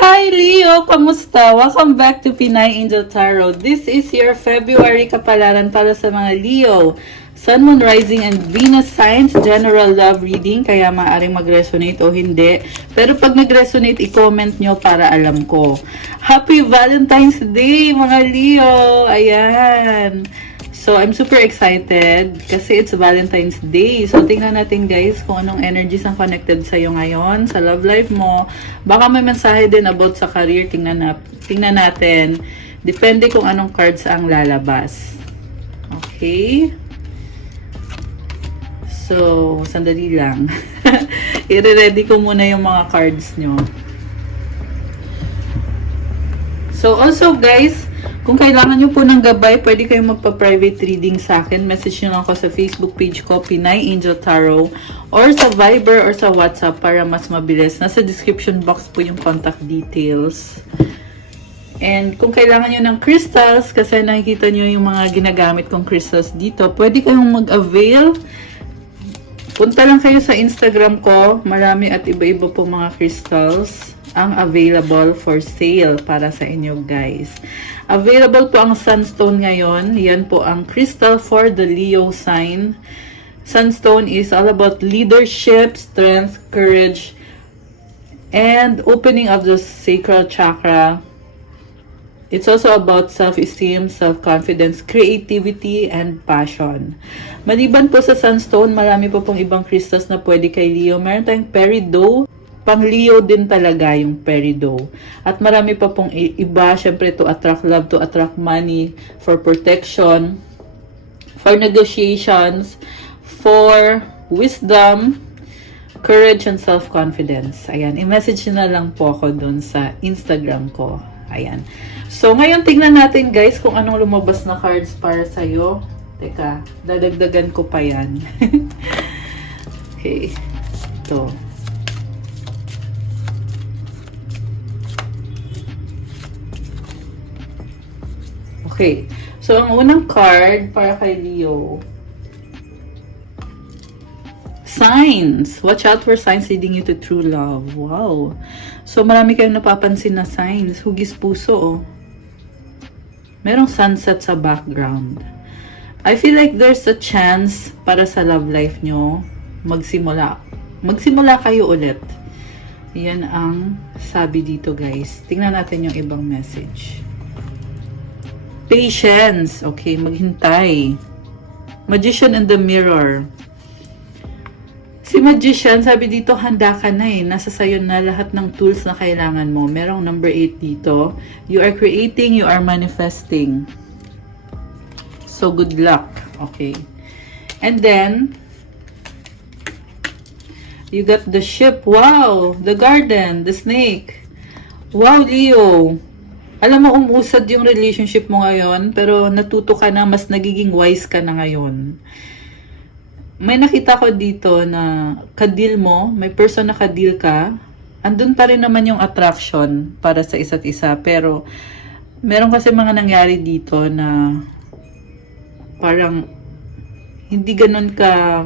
Hi Leo! Kamusta? Welcome back to Pinay Angel Tarot. This is your February kapalaran para sa mga Leo. Sun, Moon, Rising, and Venus signs. General love reading. Kaya maaaring mag-resonate o hindi. Pero pag nag-resonate, i-comment nyo para alam ko. Happy Valentine's Day mga Leo! Ayan! So, I'm super excited kasi it's Valentine's Day. So, tingnan natin guys kung anong energies ang connected sa'yo ngayon, sa love life mo. Baka may mensahe din about sa career. Tingnan natin. Depende kung anong cards ang lalabas. Okay? So, sandali lang. I-ready ko muna yung mga cards nyo. So, also guys, kung kailangan nyo po ng gabay, pwede kayong magpa-private reading sa akin. Message nyo lang ako sa Facebook page ko, Pinay Angel Tarot, or sa Viber or sa WhatsApp para mas mabilis. Nasa description box po yung contact details. And kung kailangan nyo ng crystals, kasi nakikita nyo yung mga ginagamit kong crystals dito, pwede kayong mag-avail. Punta lang kayo sa Instagram ko. Marami at iba-iba po mga crystals ang available for sale para sa inyo guys. Available po ang Sunstone ngayon. Yan po ang crystal for the Leo sign. Sunstone is all about leadership, strength, courage, and opening of the sacral chakra. It's also about self-esteem, self-confidence, creativity, and passion. Maliban po sa Sunstone, marami po pong ibang crystals na pwede kay Leo. Meron tayong peridot. Pang Leo din talaga yung peridot. At marami pa pong iba, syempre to attract love, to attract money, for protection, for negotiations, for wisdom, courage, and self-confidence. Ayan, i-message na lang po ako dun sa Instagram ko. Ayan. So, ngayon tingnan natin guys kung anong lumabas na cards para sa'yo. Teka, dadagdagan ko pa yan. Okay. Ito. Okay. So, ang unang card para kay Leo. Signs. Watch out for signs leading you to true love. Wow. So, marami kayong napapansin na signs. Hugis puso, oh. Merong sunset sa background. I feel like there's a chance para sa love life nyo magsimula. Magsimula kayo ulit. Yan ang sabi dito, guys. Tingnan natin yung ibang message. Patience. Okay, maghintay. Magician in the mirror. Si Magician, sabi dito, handa ka na eh. Nasa sayo na lahat ng tools na kailangan mo. Merong number 8 dito. You are creating, you are manifesting. So, good luck. Okay. And then, you got the ship. Wow! The garden, the snake. Wow, Leo! Alam mo, umusad yung relationship mo ngayon, pero natuto ka na, mas nagiging wise ka na ngayon. May nakita ko dito na kadil mo, may person na kadil ka, andun pa rin naman yung attraction para sa isa't isa, pero meron kasi mga nangyari dito na parang hindi ganun ka,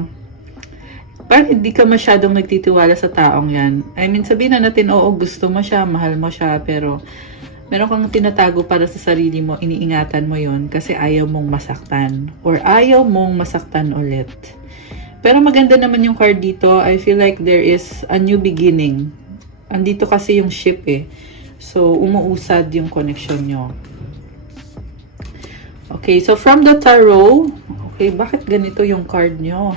parang hindi ka masyadong nagtitiwala sa taong yan. I mean, sabihin na natin, oo, gusto mo siya, mahal mo siya, pero meron kang tinatago para sa sarili mo, iniingatan mo yon kasi ayaw mong masaktan or ayaw mong masaktan ulit. Pero maganda naman yung card dito. I feel like there is a new beginning. Andito kasi yung ship eh. So, umuusad yung connection nyo. Okay, so from the tarot, okay, bakit ganito yung card nyo?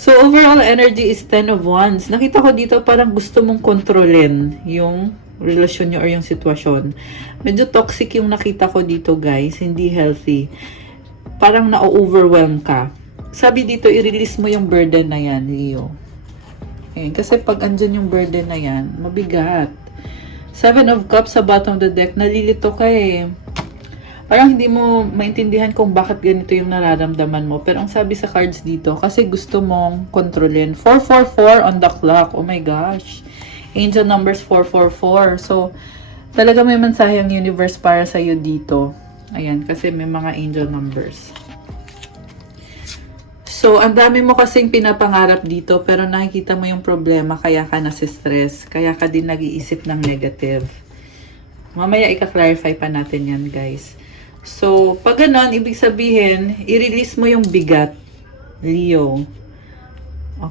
So, overall energy is 10 of Wands. Nakita ko dito parang gusto mong kontrolin yung relasyon nyo or yung sitwasyon. Medyo toxic yung nakita ko dito, guys. Hindi healthy. Parang na-overwhelm ka. Sabi dito, i-release mo yung burden na yan, Leo. Okay, kasi pag andyan yung burden na yan, mabigat. 7 of Cups sa bottom of the deck, nalilito ka eh. Parang hindi mo maintindihan kung bakit ganito yung nararamdaman mo. Pero ang sabi sa cards dito, kasi gusto mong kontrolin. 444 on the clock. Oh my gosh. Angel numbers 444. So, talaga may mensahe ang universe para sa'yo dito. Ayan, kasi may mga angel numbers. So, So, ang dami mo kasing pinapangarap dito, pero nakikita mo yung problema, kaya ka nasi-stress, kaya ka din nag-iisip ng negative. Mamaya ika-clarify pa natin yan, guys. So, pag ganon, ibig sabihin, i-release mo yung bigat, Leo.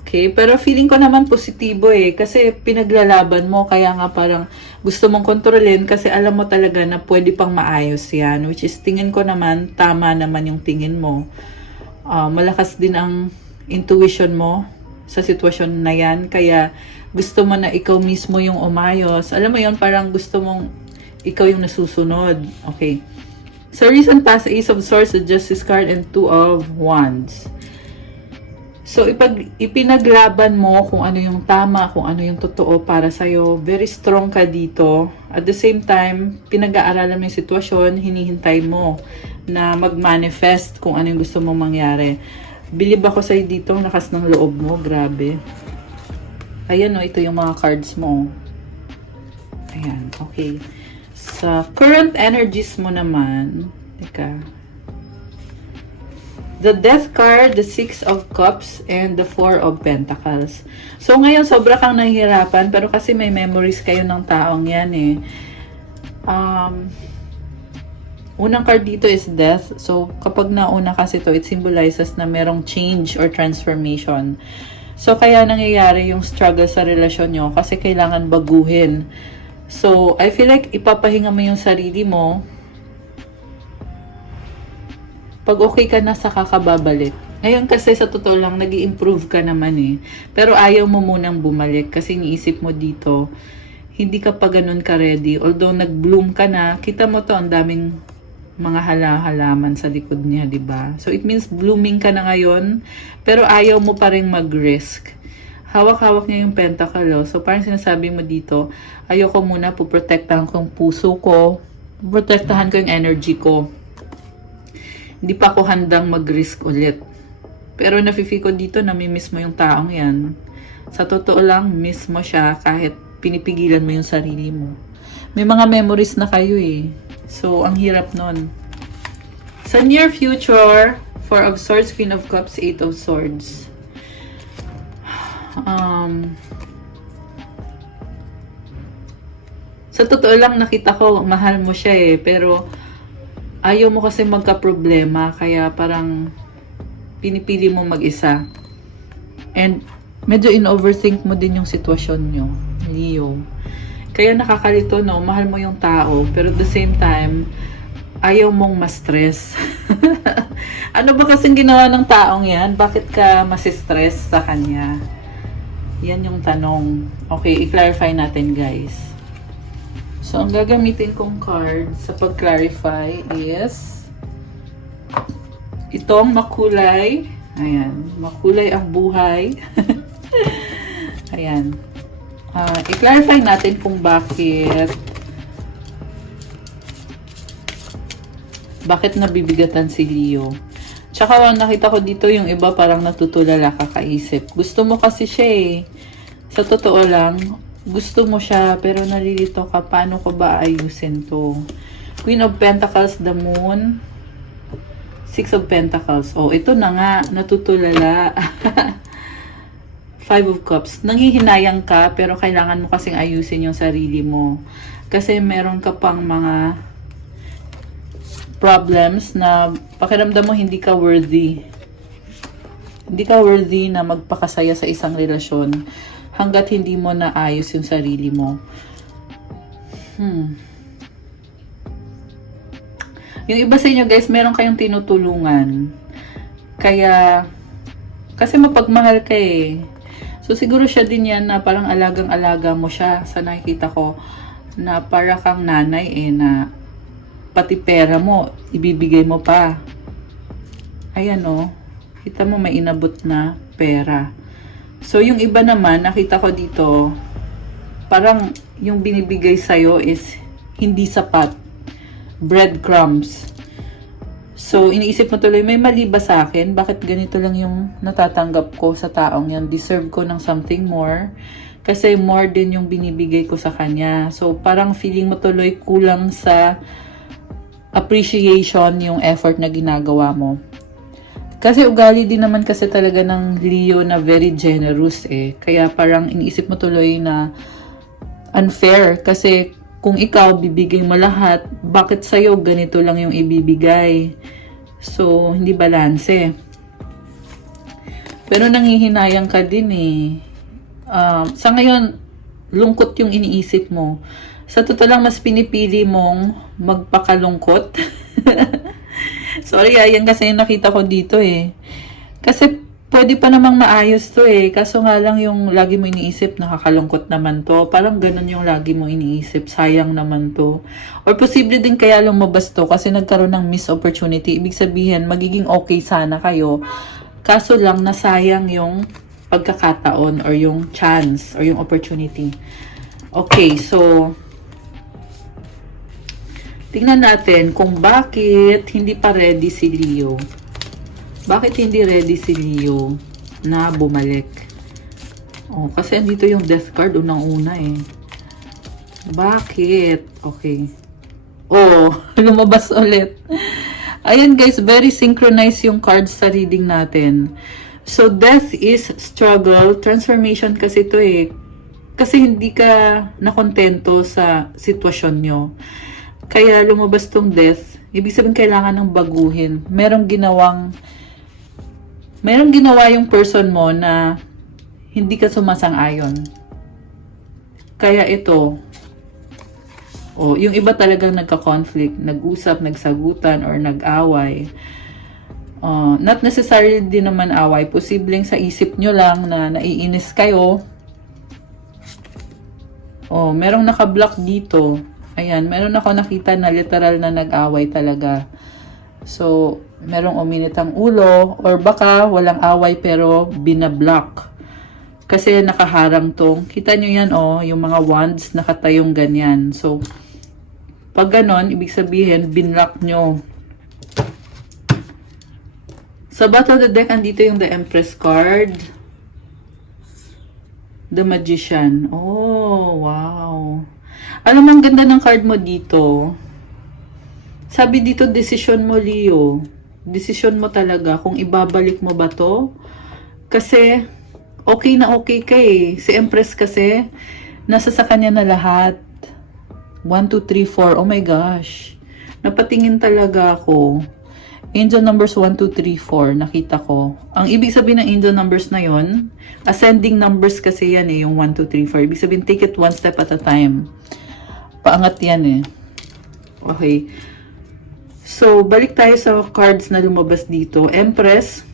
Okay, pero feeling ko naman positibo kasi pinaglalaban mo, kaya nga parang gusto mong kontrolin kasi alam mo talaga na pwede pang maayos yan, which is tingin ko naman, tama naman yung tingin mo. Malakas din ang intuition mo sa sitwasyon na yan, kaya gusto mo na ikaw mismo yung umayos. Alam mo yon, parang gusto mong ikaw yung nasusunod. Okay. So, recent past, Ace of Swords, the Justice card, and Two of Wands. So, ipinaglaban mo kung ano yung tama, kung ano yung totoo para sa'yo. Very strong ka dito. At the same time, pinag-aaralan mo yung sitwasyon, hinihintay mo na mag-manifest kung ano yung gusto mong mangyari. Bilib ako sa'yo dito, lakas ng loob mo. Grabe. Ayan ito yung mga cards mo. Ayan, okay. Sa current energies mo naman, teka, the Death card, the Six of Cups, and the Four of Pentacles. So, ngayon, sobra kang nahihirapan, pero kasi may memories kayo ng taong yan unang card dito is Death. So, kapag nauna kasi to, it symbolizes na merong change or transformation. So, kaya nangyayari yung struggle sa relasyon nyo kasi kailangan baguhin. So, I feel like ipapahinga mo yung sarili mo. Pag okay ka na, saka ka babalik. Ngayon kasi sa totoo lang, nag-i-improve ka naman Pero ayaw mo munang bumalik kasi iniisip mo dito, hindi ka pa ganun ka ready. Although nag-bloom ka na, kita mo to, ang daming mga halaman sa likod niya, di ba? So it means blooming ka na ngayon, pero ayaw mo pa rin mag-risk. Hawak-hawak niya yung pentacle. So parang sinasabi mo dito, ayoko muna, puprotektahan ko yung puso ko, protektahan ko yung energy ko. Hindi pa ako handang mag-risk ulit. Pero nafe-feel ko dito, nami-miss mo yung taong yan. Sa totoo lang, miss mo siya kahit pinipigilan mo yung sarili mo. May mga memories na kayo So, ang hirap nun. Sa near future, Four of Swords, Queen of Cups, Eight of Swords. Sa totoo lang, nakita ko, mahal mo siya pero ayaw mo kasi magka-problema, kaya parang pinipili mo mag-isa. And medyo in-overthink mo din yung sitwasyon nyo, Leo. Kaya nakakalito, mahal mo yung tao, pero at the same time, ayaw mong ma-stress. Ano ba kasing ginawa ng taong yan? Bakit ka masistress sa kanya? Yan yung tanong. Okay, i-clarify natin, guys. So, ang gagamitin kong card sa pag-clarify is itong makulay. Ayan. Makulay ang buhay. Ayan. I-clarify natin kung bakit nabibigatan si Leo. Tsaka nakita ko dito yung iba parang natutulala kakaisip. Gusto mo kasi siya Sa totoo lang, gusto mo siya, pero nalilito ka, paano ko ba ayusin to? Queen of Pentacles, the Moon, Six of Pentacles. Oh, ito na nga, natutulala. Five of Cups. Nanghihinayang ka, pero kailangan mo kasing ayusin yung sarili mo. Kasi meron ka pang mga problems na pakiramdam mo hindi ka worthy. Hindi ka worthy na magpakasaya sa isang relasyon hanggat hindi mo naayos yung sarili mo. Yung iba sa inyo, guys, meron kayong tinutulungan. Kaya, kasi mapagmahal ka So, siguro siya din yan na parang alagang-alaga mo siya. Sa nakikita ko, na para kang nanay na pati pera mo, ibibigay mo pa. Ayan kita mo may inabot na pera. So, yung iba naman, nakita ko dito, parang yung binibigay sa'yo is hindi sapat. Breadcrumbs. So, iniisip mo tuloy, may mali ba sa akin? Bakit ganito lang yung natatanggap ko sa taong yan? Deserve ko ng something more? Kasi more din yung binibigay ko sa kanya. So, parang feeling mo tuloy kulang sa appreciation yung effort na ginagawa mo. Kasi ugali din naman kasi talaga ng Leo na very generous eh. Kaya parang iniisip mo tuloy na unfair. Kasi kung ikaw bibigay mo lahat, bakit sa'yo ganito lang yung ibibigay? So, hindi balanse. Pero nangihinayang ka din eh. Sa ngayon, lungkot yung iniisip mo. Sa totoo lang, mas pinipili mong magpakalungkot. Sorry, yan kasi yung nakita ko dito eh. Kasi pwede pa namang maayos to eh. Kaso nga lang yung lagi mo iniisip, nakakalungkot naman to. Parang ganun yung lagi mo iniisip, sayang naman to. Or posible din kaya lumabas to kasi nagkaroon ng missed opportunity. Ibig sabihin, magiging okay sana kayo. Kaso lang, nasayang yung pagkakataon or yung chance or yung opportunity. Okay, so tingnan natin kung bakit hindi pa ready si Leo. Bakit hindi ready si Leo na bumalik? Oh, kasi andito yung death card unang-una eh. Bakit? Okay. Oh, lumabas ulit. Ayan guys, very synchronized yung cards sa reading natin. So, death is struggle. Transformation kasi ito eh. Kasi hindi ka nakontento sa sitwasyon nyo. Kaya lumabas tong death. Ibig sabihin kailangan ng baguhin. Merong ginawa yung person mo na hindi ka sumasang-ayon. Kaya ito, yung iba talagang nagka-conflict, nag-usap, nagsagutan, or nag-away. Not necessarily din naman away. Posibleng sa isip nyo lang na naiinis kayo. Merong naka-block dito. Ayan, meron ako nakita na literal na nag-away talaga. So, merong uminit ang ulo, or baka walang away pero binablock. Kasi nakaharang tong, kita nyo yan yung mga wands nakatayong ganyan. So, pag ganon, ibig sabihin, binlock nyo. Sa bottom of the deck, andito yung the Empress card. The Magician. Oh, wow. Alam mo, ang ganda ng card mo dito. Sabi dito, decision mo, Leo. Decision mo talaga kung ibabalik mo ba to. Kasi, okay na okay ka eh. Si Empress kasi, nasa sa kanya na lahat. 1, 2, 3, 4. Oh my gosh. Napatingin talaga ako. Angel numbers 1, 2, 3, 4. Nakita ko. Ang ibig sabihin ng angel numbers na yon, ascending numbers kasi yan eh, yung 1, 2, 3, 4. Ibig sabihin, take it one step at a time. Paangat yan eh. Okay. So, balik tayo sa cards na lumabas dito. Empress.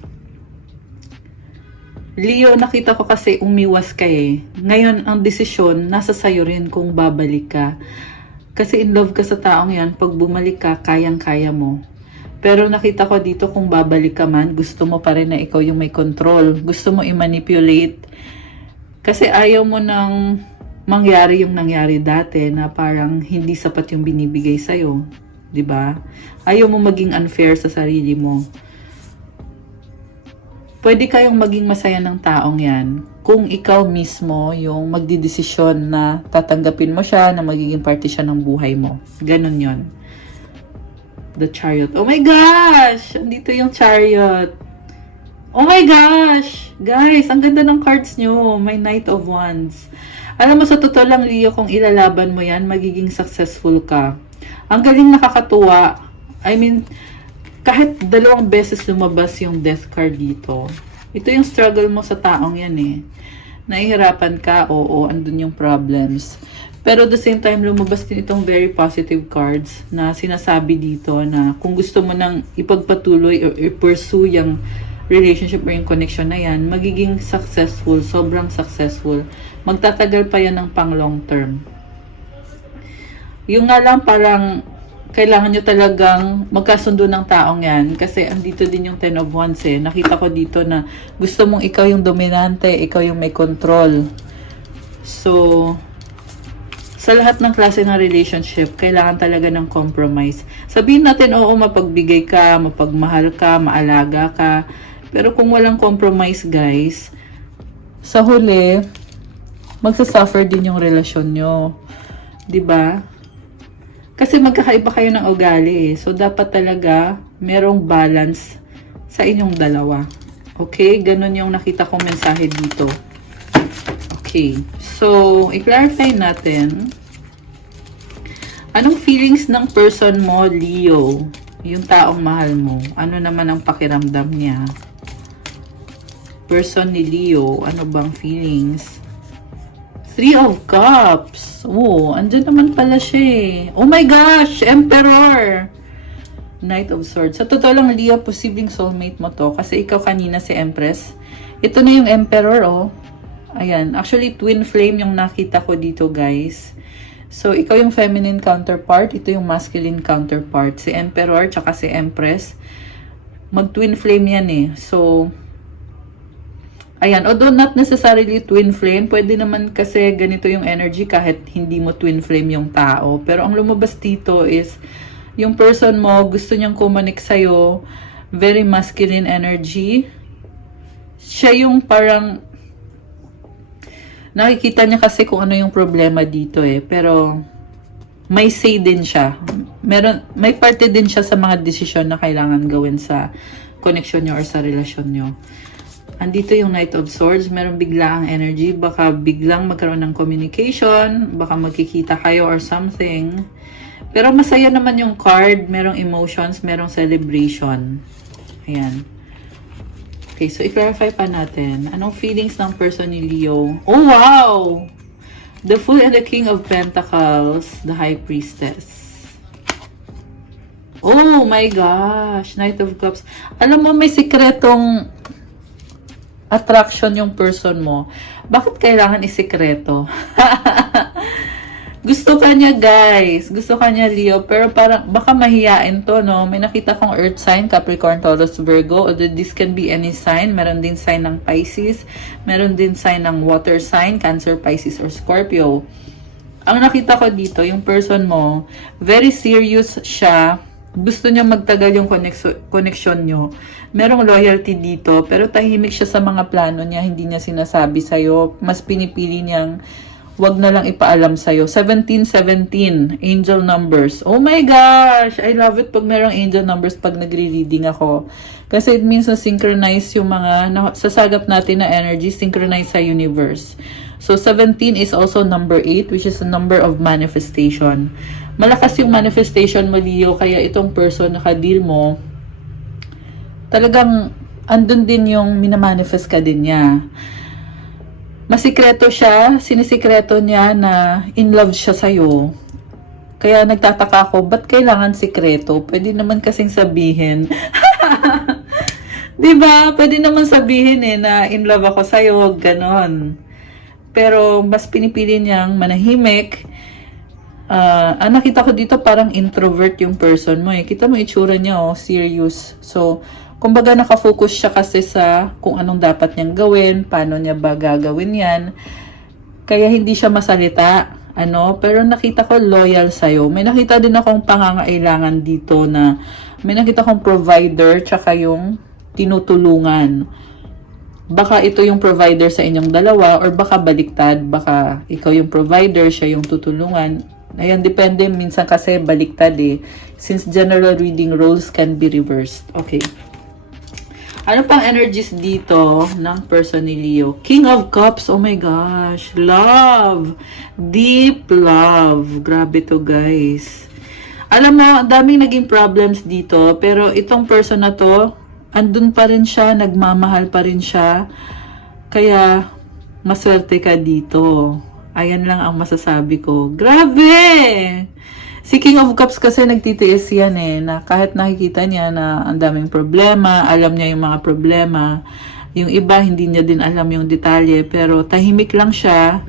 Leo, nakita ko kasi umiwas ka eh. Ngayon, ang desisyon, nasa sayo rin kung babalik ka. Kasi in love ka sa taong yan, pag bumalik ka, kayang-kaya mo. Pero nakita ko dito kung babalik ka man, gusto mo pa rin na ikaw yung may control. Gusto mo i-manipulate. Kasi ayaw mo nang mangyari yung nangyari dati na parang hindi sapat yung binibigay sa'yo. 'Di ba? Ayaw mo maging unfair sa sarili mo. Pwede kayong maging masaya ng taong yan kung ikaw mismo yung magdidesisyon na tatanggapin mo siya, na magiging parte siya ng buhay mo. Ganon yon. The Chariot. Oh my gosh! Andito yung Chariot. Oh my gosh! Guys, ang ganda ng cards nyo. May Knight of Wands. Alam mo, sa totoo lang, Leo, kung ilalaban mo yan, magiging successful ka. Ang galing, nakakatuwa. I mean, kahit 2 beses lumabas yung death card dito, ito yung struggle mo sa taong yan eh. Nahihirapan ka, oo, andun yung problems. Pero at the same time, lumabas din itong very positive cards na sinasabi dito na kung gusto mo nang ipagpatuloy or i-pursue yung relationship or yung connection na yan, magiging successful, sobrang successful. Magtatagal pa yan ng pang long term. Yung nga lang parang kailangan nyo talagang magkasundo ng taong yan kasi andito din yung 10 of Wands eh. Nakita ko dito na gusto mong ikaw yung dominante, ikaw yung may control. So, sa lahat ng klase ng relationship, kailangan talaga ng compromise. Sabihin natin, oo, mapagbigay ka, mapagmahal ka, maalaga ka. Pero kung walang compromise, guys, sa huli, magsasuffer din yung relasyon nyo. 'Di ba? Kasi magkakaiba kayo ng ugali eh. So, dapat talaga merong balance sa inyong dalawa. Okay? Ganun yung nakita kong mensahe dito. Okay. So, i-clarify natin. Anong feelings ng person mo, Leo? Yung taong mahal mo. Ano naman ang pakiramdam niya? Person ni Leo, ano bang feelings? Three of Cups. Oh, andyan naman pala siya eh. Oh my gosh! Emperor! Knight of Swords. Sa totoo lang, Leo, posibleng soulmate mo to. Kasi ikaw kanina si Empress. Ito na yung Emperor, oh. Ayan. Actually, twin flame yung nakita ko dito, guys. So, ikaw yung feminine counterpart. Ito yung masculine counterpart. Si Emperor, tsaka si Empress. Mag-twin flame yan eh. So, ayan, although not necessarily twin flame, pwede naman kasi ganito yung energy kahit hindi mo twin flame yung tao. Pero ang lumabas dito is, yung person mo, gusto niyang kumonek sa'yo, very masculine energy. Siya yung parang, nakikita niya kasi kung ano yung problema dito eh. Pero, may say din siya. May parte din siya sa mga desisyon na kailangan gawin sa connection niyo or sa relasyon niyo. Andito yung Knight of Swords, meron bigla ang energy, baka biglang magkaroon ng communication, baka magkikita kayo or something. Pero masaya naman yung card, merong emotions, merong celebration. Ayan. Okay, so i-clarify pa natin. Anong feelings ng person ni Leo? Oh, wow! The Fool and the King of Pentacles, the High Priestess. Oh my gosh! Knight of Cups. Alam mo, may sikretong attraction yung person mo. Bakit kailangan isikreto? Gusto ka niya, guys. Gusto ka niya, Leo. Pero parang, baka mahiyain to, no? May nakita kong earth sign, Capricorn, Taurus, Virgo. Although this can be any sign. Meron din sign ng Pisces. Meron din sign ng water sign, Cancer, Pisces, or Scorpio. Ang nakita ko dito, yung person mo, very serious siya. Gusto niya magtagal yung connection nyo. Merong loyalty dito, pero tahimik siya sa mga plano niya, hindi niya sinasabi sa'yo. Mas pinipili niyang wag na lang ipaalam sa'yo. 1717, angel numbers. Oh my gosh! I love it pag merong angel numbers pag nagre-reading ako. Kasi it means na synchronize yung mga sasagap natin na energy, synchronize sa universe. So, 17 is also number 8, which is a number of manifestation. Malakas yung manifestation mo, Leo, kaya itong person na ka-deal mo, talagang andun din yung minamanifest ka din niya. Masikreto siya, sinisikreto niya na in love siya sa'yo. Kaya nagtataka ako, ba't kailangan sikreto? Pwede naman kasing sabihin. Diba? Pwede naman sabihin na in love ako sa'yo, ganon. Pero mas pinipili niyang manahimik. Nakita ko dito parang introvert yung person mo eh. Kita mo itsura niya serious. So, kumbaga nakafocus siya kasi sa kung anong dapat niyang gawin, paano niya ba gagawin yan. Kaya hindi siya masalita. Pero nakita ko loyal sa'yo. May nakita din akong pangangailangan dito na may nakita akong provider tsaka yung tinutulungan. Baka ito yung provider sa inyong dalawa or baka baliktad. Baka ikaw yung provider, siya yung tutulungan. Ayan, depende. Minsan kasi baliktad eh. Since general reading roles can be reversed. Okay. Ano pang energies dito ng person ni Leo? King of Cups. Oh my gosh. Love. Deep love. Grabe to, guys. Alam mo, daming naging problems dito. Pero itong person na to, andun pa rin siya, nagmamahal pa rin siya. Kaya, maswerte ka dito. Ayan lang ang masasabi ko. Grabe! Si King of Cups kasi nagtitiis yan na kahit nakikita niya na ang daming problema, alam niya yung mga problema. Yung iba, hindi niya din alam yung detalye, pero tahimik lang siya.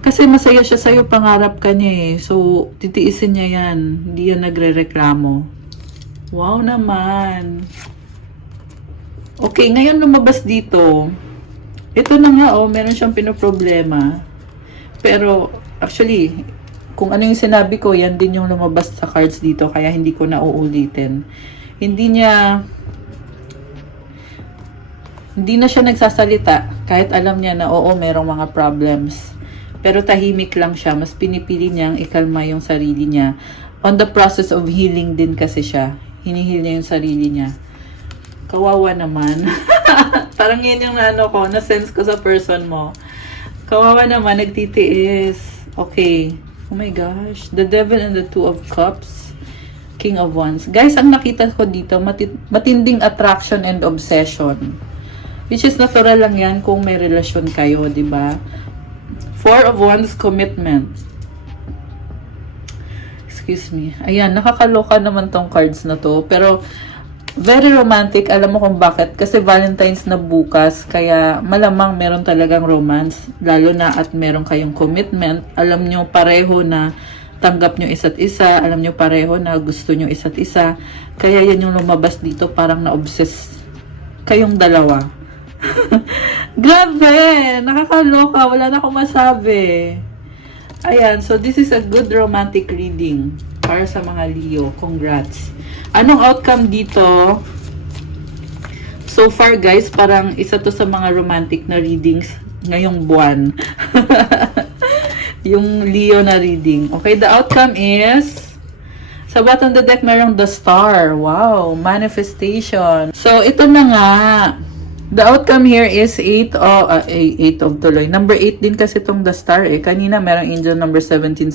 Kasi masaya siya sa'yo, pangarap ka niya So, titiisin niya yan. Hindi yan nagre-reklamo. Wow naman. Okay, ngayon lumabas dito. Ito na nga meron siyang pinoproblema. Pero, actually, kung ano yung sinabi ko, yan din yung lumabas sa cards dito. Kaya hindi ko na uulitin. Hindi na siya nagsasalita. Kahit alam niya na merong mga problems. Pero tahimik lang siya. Mas pinipili niyang ikalma yung sarili niya. On the process of healing din kasi siya. Hinihil niya yung sarili niya. Kawawa naman. Parang yan yung na-sense ko sa person mo. Kawawa naman, nagtitiis. Okay. Oh my gosh. The Devil and the Two of Cups. King of Wands. Guys, ang nakita ko dito, matinding attraction and obsession. Which is natural lang yan kung may relasyon kayo, di ba? Four of Wands, commitment. Excuse me. Ayan, nakakaloka naman tong cards na to. Pero, very romantic. Alam mo kung bakit? Kasi Valentine's na bukas. Kaya malamang meron talagang romance. Lalo na at meron kayong commitment. Alam nyo pareho na tanggap nyo isa't isa. Alam nyo pareho na gusto nyo isa't isa. Kaya yan yung lumabas dito. Parang na-obsess kayong dalawa. Grabe! Nakakaloka. Wala na akong masabi. Ayan. So this is a good romantic reading. Para sa mga Leo. Congrats. Anong outcome dito? So far guys, parang isa to sa mga romantic na readings ngayong buwan. Yung Leo na reading. Okay, the outcome is sa bottom of the deck merong the Star. Wow, manifestation. So ito na nga. The outcome here is 8 of tuloy. Number 8 din kasi itong the Star eh. Kanina merong angel number 17,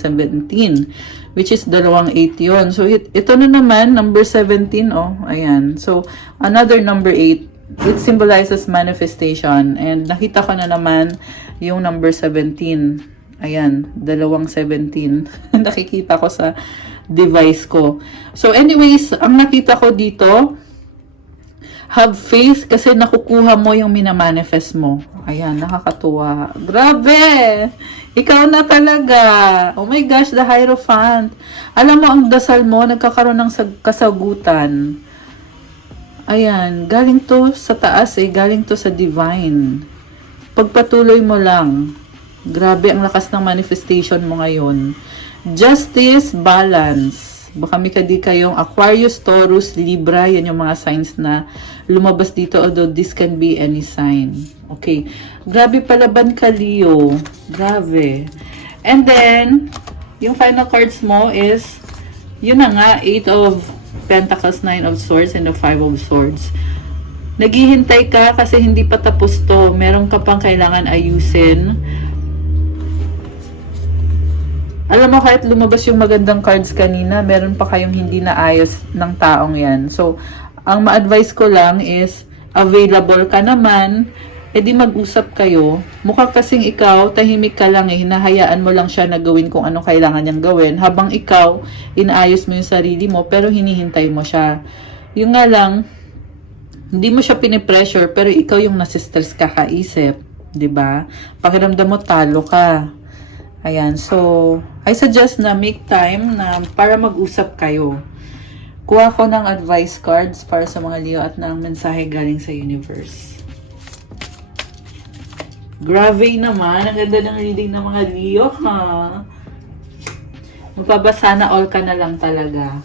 which is dalawang 8 yun. So ito na naman, number 17, oh. Ayan. So another number 8. It symbolizes manifestation. And nakita ko na naman yung number 17. Ayan, dalawang 17. Nakikita ko sa device ko. So anyways, ang nakita ko dito, have faith kasi nakukuha mo yung minamanifest mo. Ayan, nakakatuwa. Grabe! Ikaw na talaga. Oh my gosh, the Hierophant. Alam mo, ang dasal mo, nagkakaroon ng kasagutan. Ayan, galing to sa taas eh. Galing to sa divine. Pagpatuloy mo lang. Grabe, ang lakas ng manifestation mo ngayon. Justice, balance. Baka may kayong Aquarius, Taurus, Libra. Yan yung mga signs na lumabas dito. Although this can be any sign. Okay. Grabe palaban ka, Leo. Grabe. And then, yung final cards mo is, yun na nga, 8 of Pentacles, 9 of Swords, and the 5 of Swords. Naghihintay ka kasi hindi pa tapos to. Meron ka pang kailangan ayusin. Alam mo, kahit lumabas yung magandang cards kanina, meron pa kayong hindi naayos ng taong yan. So, ang ma-advise ko lang is, available ka naman, edi mag-usap kayo. Mukha kasing ikaw, tahimik ka lang eh, hinahayaan mo lang siya na gawin kung anong kailangan niyang gawin, habang ikaw, inaayos mo yung sarili mo, pero hinihintay mo siya. Yung nga lang, hindi mo siya pinipressure, pero ikaw yung nasistress kakaisip. 'Di ba? Pakiramdam mo talo ka. Ayan, so, I suggest na make time na para mag-usap kayo. Kuha ko ng advice cards para sa mga Leo at ng mensahe galing sa universe. Grabe naman, ang ganda ng reading ng mga Leo, ha? Magpabasa na all ka na lang talaga.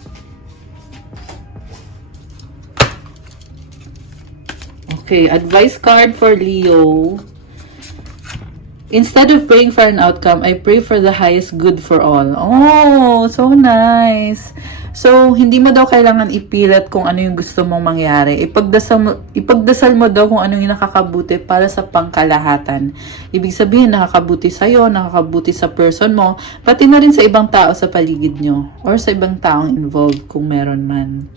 Okay, advice card for Leo. Instead of praying for an outcome, I pray for the highest good for all. Oh, so nice. So, hindi mo daw kailangan ipilit kung ano yung gusto mong mangyari. Ipagdasal mo daw kung ano yung nakakabuti para sa pangkalahatan. Ibig sabihin, nakakabuti sa'yo, nakakabuti sa person mo, pati na rin sa ibang tao sa paligid nyo. Or sa ibang taong involved kung meron man.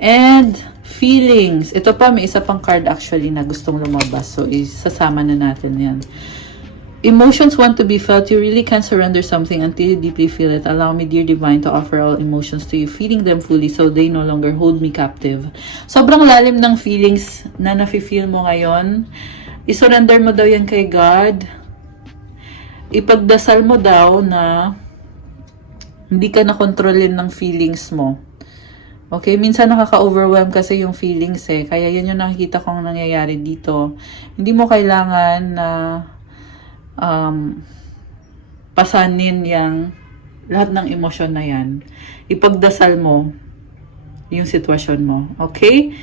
And, feelings. Ito pa, may isa pang card actually na gustong lumabas. So, isasama na natin yan. Emotions want to be felt. You really can't surrender something until you deeply feel it. Allow me, dear divine, to offer all emotions to you, feeling them fully so they no longer hold me captive. Sobrang lalim ng feelings na nafe-feel mo ngayon. I-surrender mo daw yan kay God. Ipagdasal mo daw na hindi ka na kontrolin ng feelings mo. Okay, minsan nakaka-overwhelm kasi yung feelings eh. Kaya yan yung nakikita kong nangyayari dito. Hindi mo kailangan na pasanin yung lahat ng emosyon na yan. Ipagdasal mo yung sitwasyon mo. Okay?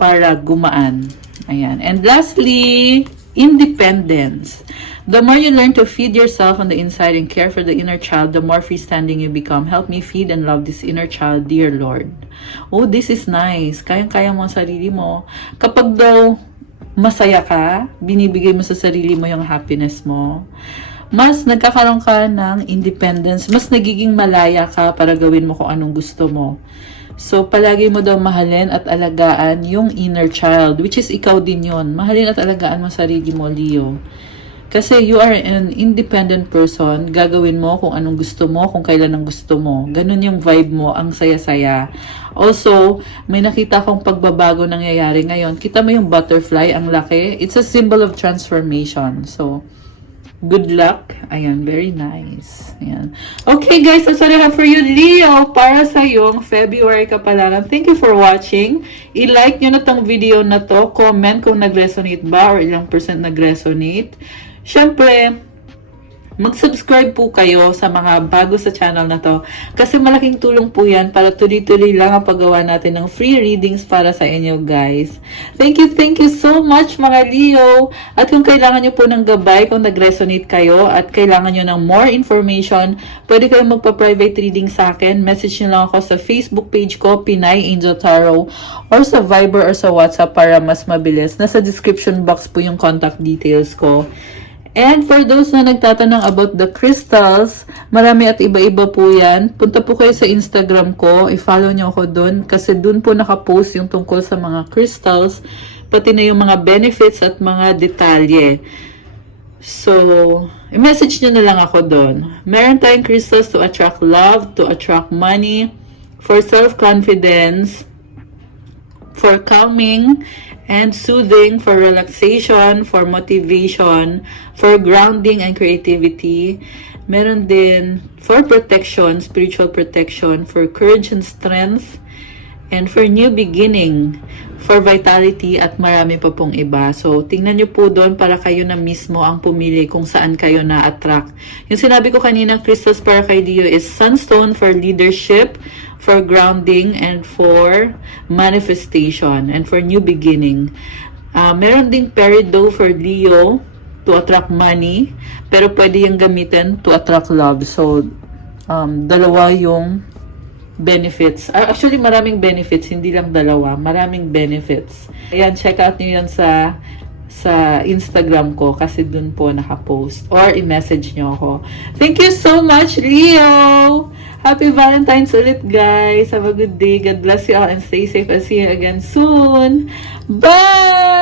Para gumaan. Ayan. And lastly, independence. The more you learn to feed yourself on the inside and care for the inner child, the more freestanding you become. Help me feed and love this inner child, dear Lord. Oh, this is nice. Kayang-kaya mo ang sarili mo. Kapag daw masaya ka, binibigay mo sa sarili mo yung happiness mo, mas nagkakaroon ka ng independence, mas nagiging malaya ka para gawin mo kung anong gusto mo. So, palagi mo daw mahalin at alagaan yung inner child, which is ikaw din yon. Mahalin at alagaan mo sarili mo, Leo. Kasi you are an independent person, gagawin mo kung anong gusto mo, kung kailan ang gusto mo. Ganun yung vibe mo, ang saya-saya. Also, may nakita akong pagbabago nangyayari ngayon. Kita mo yung butterfly, ang laki. It's a symbol of transformation. So, good luck. Ayan, very nice. Ayan. Okay guys, that's what I have for you, Leo. Para sa yung February ka pa lang. Thank you for watching. I-like nyo na tong video na to. Comment kung nag-resonate ba or ilang % nag-resonate. Siyempre, mag-subscribe po kayo sa mga bago sa channel na to. Kasi malaking tulong po yan para tuloy-tuloy lang ang paggawa natin ng free readings para sa inyo guys. Thank you so much mga Leo. At kung kailangan nyo po ng gabay, kung nag-resonate kayo at kailangan nyo ng more information, pwede kayong magpa-private reading sa akin. Message nyo lang ako sa Facebook page ko, Pinay Angel Tarot, or sa Viber or sa WhatsApp para mas mabilis. Nasa description box po yung contact details ko. And for those na nagtatanong about the crystals, marami at iba-iba po yan. Punta po kayo sa Instagram ko, i-follow nyo ako doon kasi doon po nakapost yung tungkol sa mga crystals, pati na yung mga benefits at mga detalye. So, i-message nyo na lang ako doon. Meron tayong crystals to attract love, to attract money, for self-confidence, for calming and soothing, for relaxation, for motivation, for grounding and creativity. Meron din for protection, spiritual protection, for courage and strength, and for new beginning, for vitality, at marami pa pong iba. So, tingnan nyo po doon para kayo na mismo ang pumili kung saan kayo na-attract. Yung sinabi ko kanina, crystals para kay Leo is sunstone for leadership, for grounding, and for manifestation, and for new beginning. Meron ding peridot for Leo to attract money, pero pwede yung gamitin to attract love. So, dalawa yung benefits. Actually, maraming benefits, hindi lang dalawa. Maraming benefits. Ayan, check out nyo yan sa Instagram ko kasi dun po nakapost. Or i-message nyo ako. Thank you so much, Leo! Happy Valentine's ulit, guys. Have a good day. God bless you all and stay safe. I'll see you again soon. Bye!